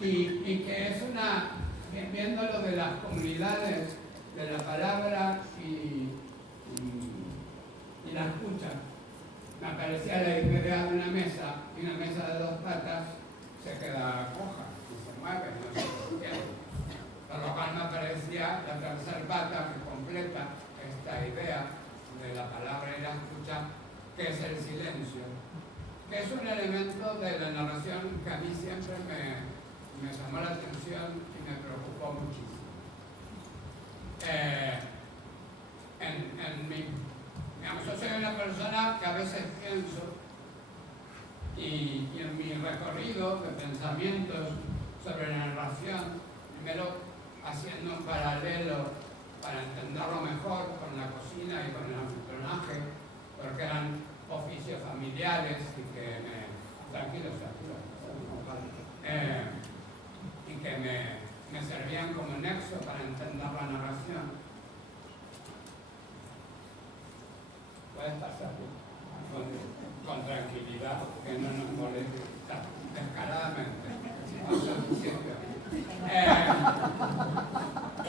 y que es una, viendo lo de las comunidades de la palabra y la escucha, me aparecía la idea de una mesa, y una mesa de dos patas se queda coja y se mueve, no sé por qué. Por lo cual me aparecía la tercera pata que completa esta idea de la palabra y la escucha, que es el silencio, que es un elemento de la narración que a mí siempre me llamó la atención y me preocupó muchísimo. Yo soy una persona que a veces pienso, y en mi recorrido de pensamientos sobre la narración, primero haciendo un paralelo para entenderlo mejor con la cocina y con el anfitrionaje, porque eran oficios familiares y que me servían como nexo para entender la narración. Puedes pasar con tranquilidad, que no nos moleste descaradamente.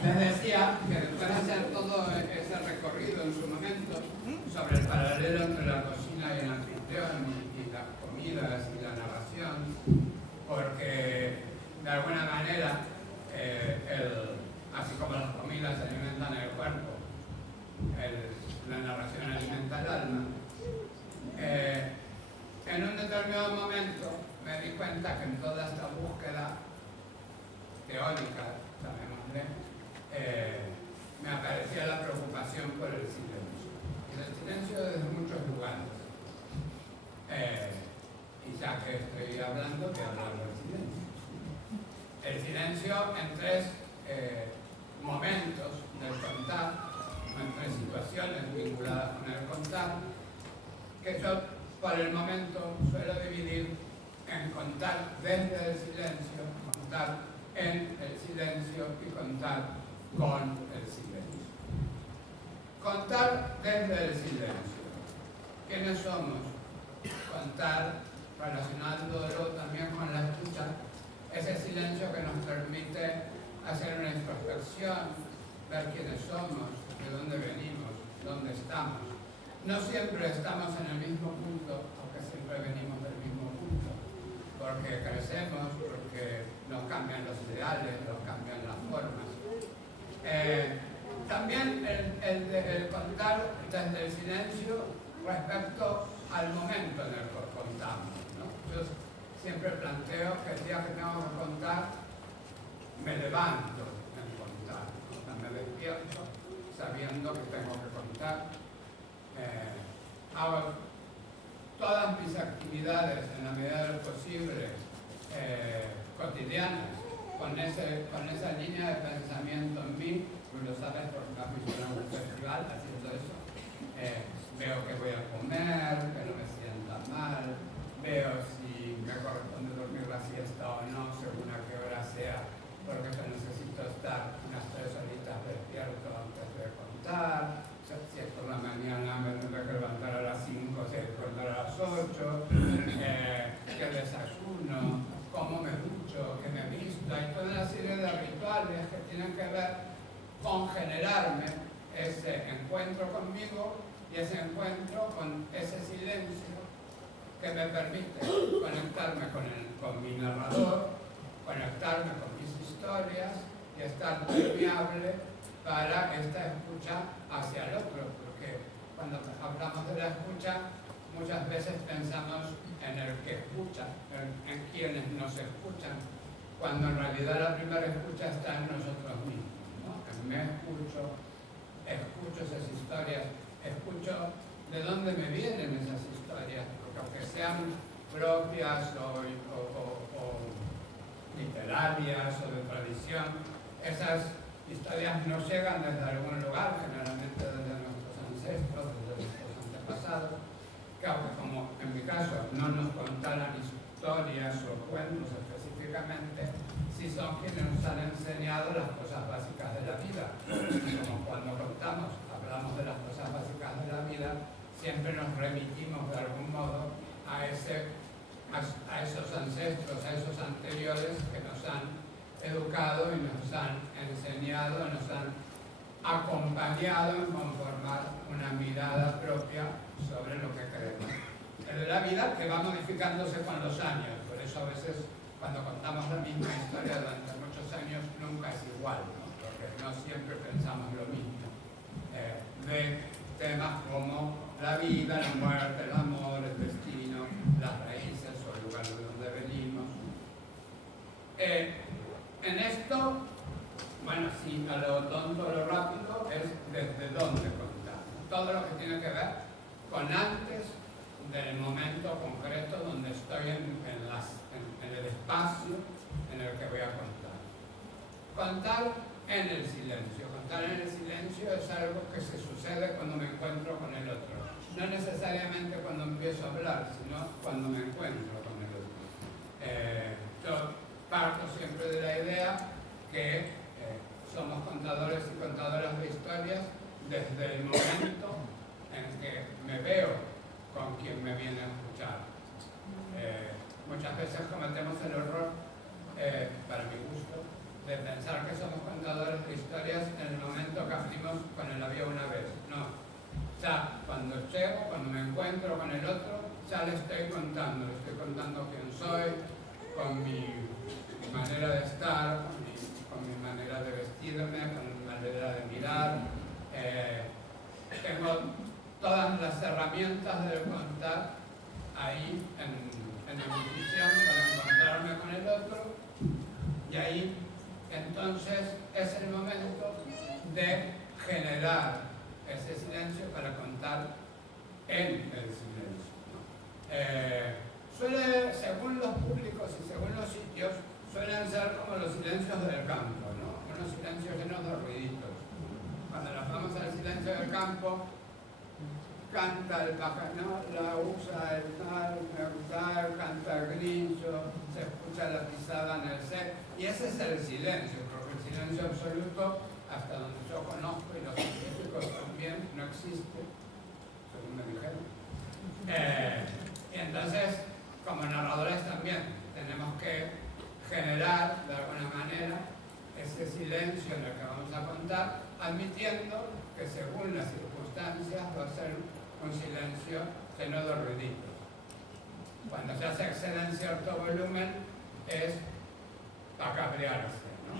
Les decía que después de hacer todo ese recorrido en su momento sobre el paralelo entre la cocina y el anfitrión y las comidas y la narración, porque de alguna manera así como las comidas alimentan el cuerpo, la narración alimenta el alma. En un determinado momento me di cuenta que en toda esta búsqueda teórica, llamémosle, me aparecía la preocupación por el silencio. Y el silencio desde muchos lugares. Y ya que estoy hablando, que hablar del silencio. El silencio en tres momentos del contar, en tres situaciones vinculadas con el contar, que yo por el momento suelo dividir en contar desde el silencio, contar en el silencio y contar con el silencio. Contar desde el silencio. ¿Quiénes somos? Contar, relacionándolo también con la escucha, ese silencio que nos permite hacer una introspección, ver quiénes somos, de dónde venimos, dónde estamos. No siempre estamos en el mismo punto, porque siempre venimos del mismo punto, porque crecemos, porque nos cambian los ideales, nos cambian las formas. También el contar desde el silencio respecto al momento en el que contamos, ¿no? Yo siempre planteo que el día que tengo que contar, me levanto en contar, me despierto sabiendo que tengo que contar. Hago todas mis actividades en la medida de lo posible cotidianas con esa línea de pensamiento en mí. Tú lo sabes porque has visto en un festival haciendo eso. Veo que voy a comer, que no me sienta mal, veo si me corresponde dormir la siesta o no, según a qué hora sea, porque yo necesito estar unas 3 horitas despierto antes de contar. Si es por la mañana me tendré que levantar a las 5, si es contar a las 8, qué desayuno, cómo me ducho, qué me visto. Hay toda una serie de rituales que tienen que ver con generarme ese encuentro conmigo y ese encuentro con ese silencio que me permite conectarme con mi narrador, conectarme con mis historias y estar permeable para esta escucha hacia el otro, porque cuando hablamos de la escucha muchas veces pensamos en el que escucha, en quienes nos escuchan, cuando en realidad la primera escucha está en nosotros mismos, ¿no? Me escucho esas historias, escucho de dónde me vienen esas historias, porque aunque sean propias o literarias o de tradición, esas historias no llegan desde algún lugar, generalmente desde nuestros ancestros, desde nuestros antepasados, que aunque como en mi caso no nos contaran historias o cuentos específicamente, sí son quienes nos han enseñado las cosas básicas de la vida. Como cuando hablamos de las cosas básicas de la vida, siempre nos remitimos de algún modo a ese a esos ancestros, a esos anteriores que nos han educado y nos han enseñado, nos han acompañado en conformar una mirada propia sobre lo que creemos. Es la vida que va modificándose con los años, por eso a veces cuando contamos la misma historia durante muchos años nunca es igual, ¿no? Porque no siempre pensamos lo mismo. De temas como la vida, la muerte, el amor, el destino, las raíces o el lugar de donde venimos. En esto, bueno, sí, a lo tonto, a lo rápido, es desde dónde contar. Todo lo que tiene que ver con antes del momento concreto donde estoy en el espacio en el que voy a contar. Contar en el silencio. Contar en el silencio es algo que se sucede cuando me encuentro con el otro. No necesariamente cuando empiezo a hablar, sino cuando me encuentro con el otro. Yo parto siempre de la idea que somos contadores y contadoras de historias desde el momento en que me veo con quien me viene a escuchar. Muchas veces cometemos el error, para mi gusto, de pensar que somos contadores de historias en el momento que abrimos con el había una vez. No. Ya cuando llego, cuando me encuentro con el otro, ya le estoy contando quién soy, con mi manera de estar, con mi manera de vestirme, con mi manera de mirar. Tengo todas las herramientas del contar ahí en mi intuición para encontrarme con el otro, y ahí entonces es el momento de generar ese silencio para contar en el silencio. Suele, según los públicos y según los sitios, suelen ser como los silencios del campo, ¿no? Unos silencios llenos de ruiditos. Cuando nos vamos al silencio del campo, canta el pájaro, la usa el tal, canta el grillo, se escucha la pisada en el set, y ese es el silencio, porque el silencio absoluto, hasta donde yo conozco y los científicos también, no existe, según me dijeron. Y entonces, como narradores también, tenemos que generar de alguna manera ese silencio en el que vamos a contar, admitiendo que según las circunstancias va a ser un silencio lleno de ruiditos. Cuando ya se excede en cierto volumen es para cabrearse, ¿no?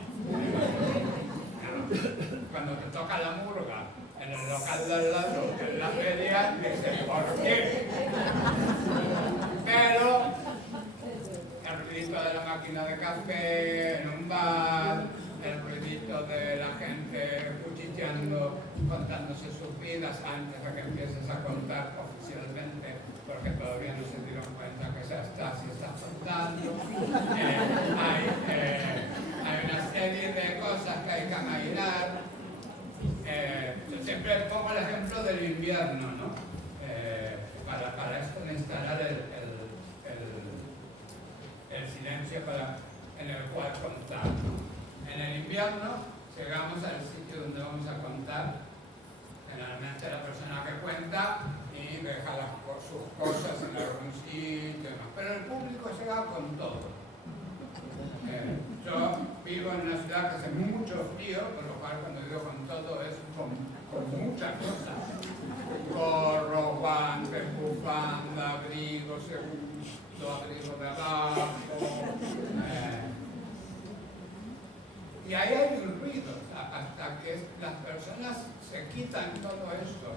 Cuando te toca la murga en el local de al lado, en la feria, dices, ¿por qué? Pero el ruidito de la máquina de café en un bar, el ruidito de la gente cuchicheando, contándose sus vidas antes de que empieces a contar oficialmente, porque todavía no se dieron cuenta que ya estás y estás contando. Hay una serie de cosas que hay que amainar. Yo siempre pongo el ejemplo del invierno, ¿no? Para esto de instalar el silencio en el cual contar, ¿no? En el invierno llegamos al sitio donde vamos a contar. Generalmente la persona que cuenta y deja sus cosas en algún sitio, ¿no? Pero el público llega con todo. Yo vivo en una ciudad que hace mucho frío, por lo cual cuando digo con todo es con muchas cosas. Gorro, guantes, bufanda, abrigo, segundo abrigo de abajo. Y ahí hay un ruido, hasta que las personas se quitan todo eso.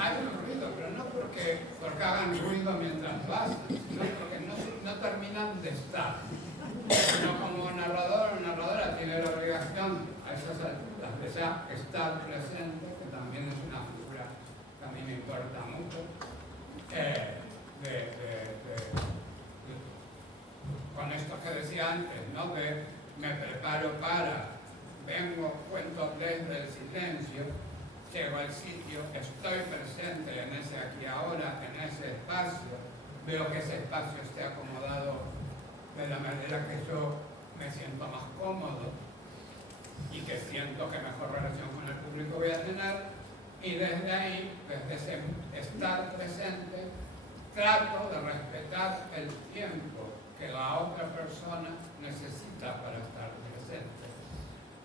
Hay un ruido, pero no porque hagan ruido mientras pasan, sino porque no terminan de estar. Uno como narrador o narradora tiene la obligación, a esas alturas, de ya estar presente, que también es una figura que a mí me importa mucho, con esto que decía antes, ¿no? Me preparo para, vengo, cuento desde el silencio, llego al sitio, estoy presente en ese aquí ahora, en ese espacio, veo que ese espacio esté acomodado de la manera que yo me siento más cómodo y que siento que mejor relación con el público voy a tener, y desde ahí, desde ese estar presente, trato de respetar el tiempo que la otra persona necesita para estar presente.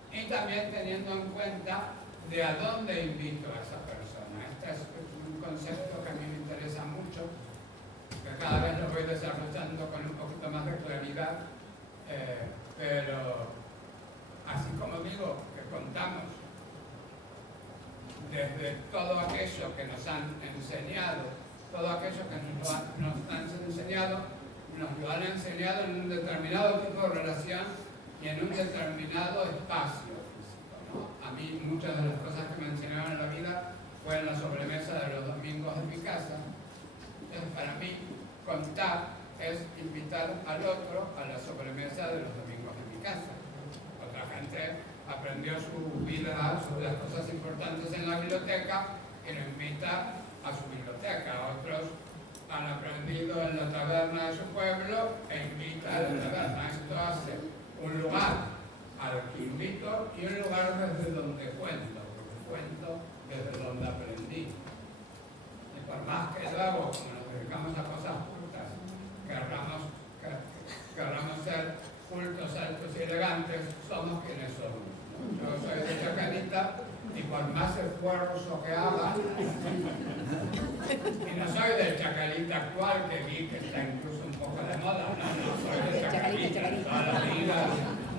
Y también teniendo en cuenta de a dónde invito a esa persona. Este es un concepto que a mí me interesa mucho, que cada vez lo voy desarrollando con un poquito más de claridad, pero así como digo que contamos desde todo aquello que nos han enseñado, todo aquello que nos han enseñado, nos lo han enseñado en un determinado tipo de relación y en un determinado espacio físico, ¿no? A mí muchas de las cosas que me enseñaron en la vida fue en la sobremesa de los domingos en mi casa. Entonces, para mí, contar es invitar al otro a la sobremesa de los domingos en mi casa. Otra gente aprendió su vida, las cosas importantes en la biblioteca y lo invita a su biblioteca. Otros han aprendido en la taberna de su pueblo e invita a la taberna. Esto hace un lugar al que invito y un lugar desde donde cuento, porque cuento desde donde aprendí. Y por más que luego, como nos dedicamos a cosas cultas, querramos ser cultos, altos y elegantes, somos quienes somos, ¿no? Yo soy de Chacarita y por más esfuerzo que haga, y no soy del Chacarita actual que vi que está incluso un poco de moda, no, soy de Chacarita toda la vida,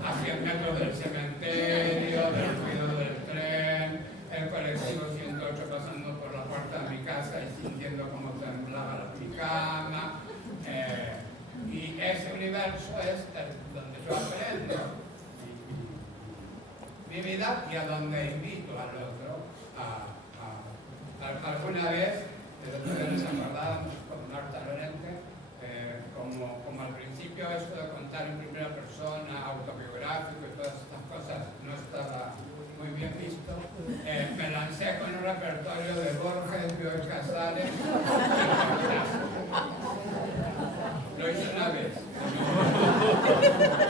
a 100 metros del cementerio, del ruido del tren, el colectivo 108 pasando por la puerta de mi casa y sintiendo cómo temblaba mi cama. Y ese universo es donde yo aprendo mi vida y a donde invito al otro alguna vez, de lo que nos acordábamos con Marta Lorente, como al principio esto de contar en primera persona, autobiográfico y todas estas cosas no estaba muy bien visto, me lancé con un repertorio de Borges, Bioy Casares y Cortázar. Lo hice una vez.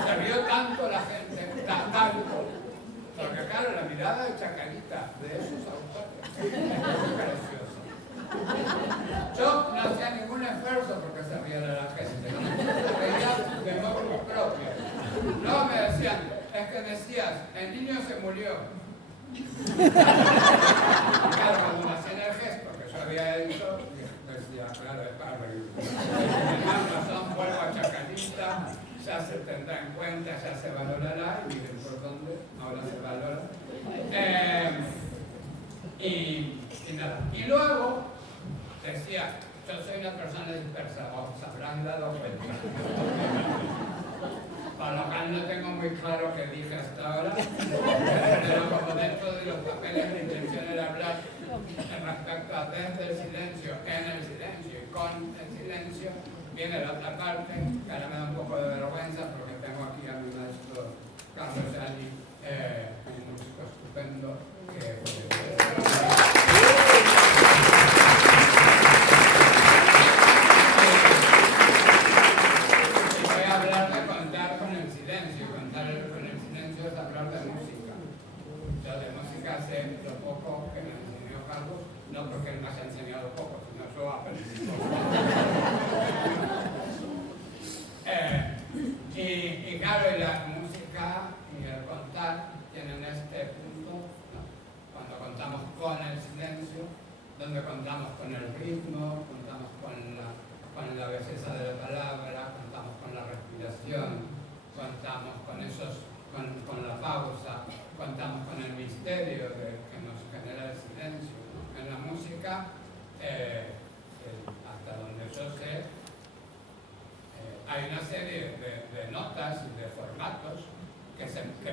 Se rió tanto la gente, tanto. Porque claro, la mirada de Chacarita de esos autores es preciosa. Yo no hacía ningún esfuerzo porque se riera la gente. Se reía de modo propio. Luego me decían, es que decías, el niño se murió. Claro, cuando me hacían el gesto que yo había hecho, decía, claro, es para reír. Vuelvo a Chacarita, ya se tendrá en cuenta, ya se valorará, y miren por dónde ahora se valora. Y nada. Y luego decía, yo soy una persona dispersa, os habrán dado cuenta. Para lo cual no tengo muy claro qué dije hasta ahora, pero como dentro de los papeles mi intención era hablar respecto a desde el silencio, en el silencio y con el silencio, viene la otra parte, que ahora me da un poco de vergüenza porque tengo aquí a mi maestro Carlos Yali, un músico estupendo voy a hablar de contar con el silencio. Contar con el silencio es hablar de música. Yo de música sé lo poco que me enseñó Carlos, no porque él me haya enseñado poco, sino yo aprendí poco. Y claro, la música y el contar tienen este punto, ¿no? Cuando contamos con el silencio, donde contamos con el ritmo, contamos con la belleza de la palabra, contamos con la respiración, contamos con la pausa, contamos con el misterio que nos genera el silencio, ¿no? En la música, hasta donde yo sé, hay una serie de notas y de formatos que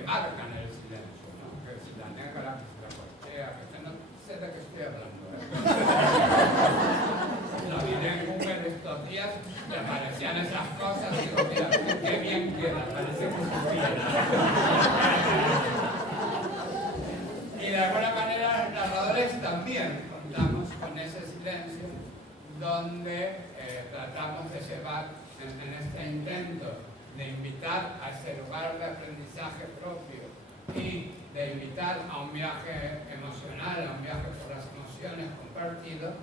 marcan el silencio, ¿no? Que si la negra, que si la cortea, que yo no sé de qué estoy hablando. Lo miré en Google estos días, me aparecían esas cosas y digo, mira, qué bien queda, parece que supiera. Y de alguna manera los narradores también contamos con ese silencio donde tratamos de llevar en este intento de invitar a ese lugar de aprendizaje propio y de invitar a un viaje emocional, a un viaje por las emociones compartido,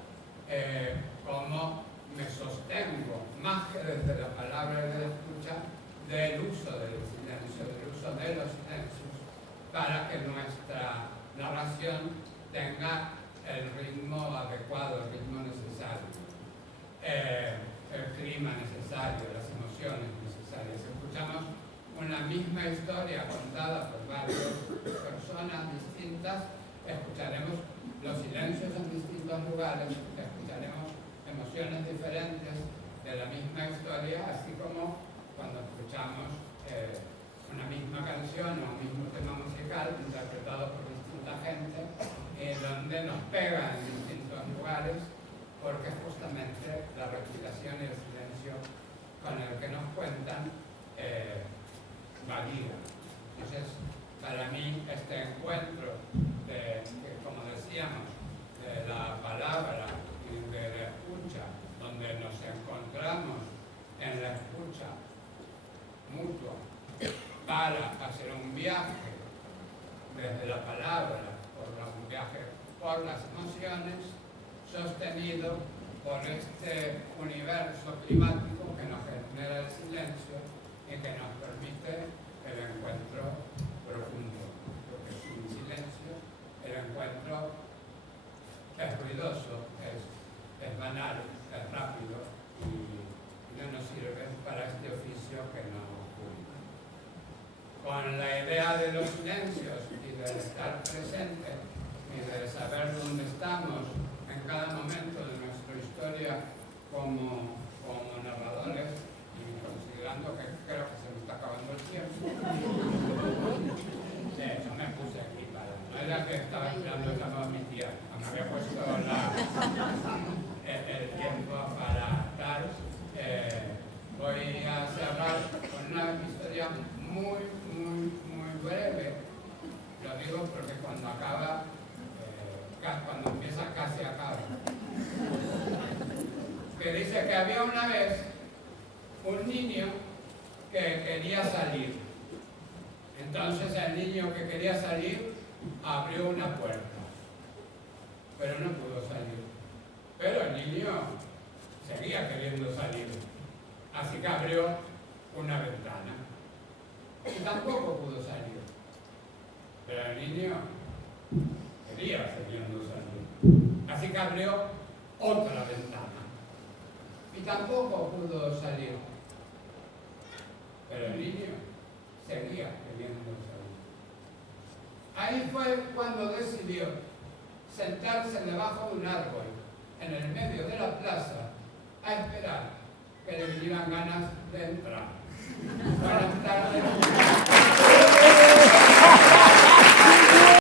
como me sostengo, más que desde la palabra y de la escucha, del uso del silencio, del uso de los silencios, para que nuestra narración tenga el ritmo adecuado, el ritmo necesario, el clima necesario, las emociones necesarias. Escuchamos una misma historia contada por varias personas distintas, escucharemos los silencios en distintos lugares, escucharemos emociones diferentes de la misma historia, así como cuando escuchamos una misma canción o un mismo tema musical interpretado por distinta gente, donde nos pega en distintos lugares, porque justamente la respiración y el silencio con el que nos cuentan valida. Entonces, para mí este encuentro que, como decíamos, de la palabra y de la escucha, donde nos encontramos en la escucha mutua para hacer un viaje desde la palabra, un viaje por las emociones, sostenido por este universo climático que nos genera el silencio y que nos permite el encuentro profundo, porque sin silencio el encuentro es ruidoso, es banal, es rápido y no nos sirve para este oficio que nos une. Con la idea de los silencios y del estar presente y de saber dónde estamos en cada momento de nuestra historia como narradores, y considerando que creo que se me está acabando el tiempo, de hecho me puse aquí no era que estaba esperando el llamado a mi tía, me había puesto el tiempo para tal. Voy a cerrar con una historia muy breve. Lo digo porque cuando acaba, cuando empieza casi acaba. Que dice que había una vez un niño que quería salir. Entonces el niño que quería salir abrió una puerta, pero no pudo salir. Pero el niño seguía queriendo salir, así que abrió una ventana y tampoco pudo salir. Pero el niño quería queriendo salir, así que abrió otra ventana y tampoco pudo salir. Pero el niño seguía queriendo salir. Ahí fue cuando decidió sentarse debajo de un árbol en el medio de la plaza a esperar que le vinieran ganas de entrar. Buenas tardes.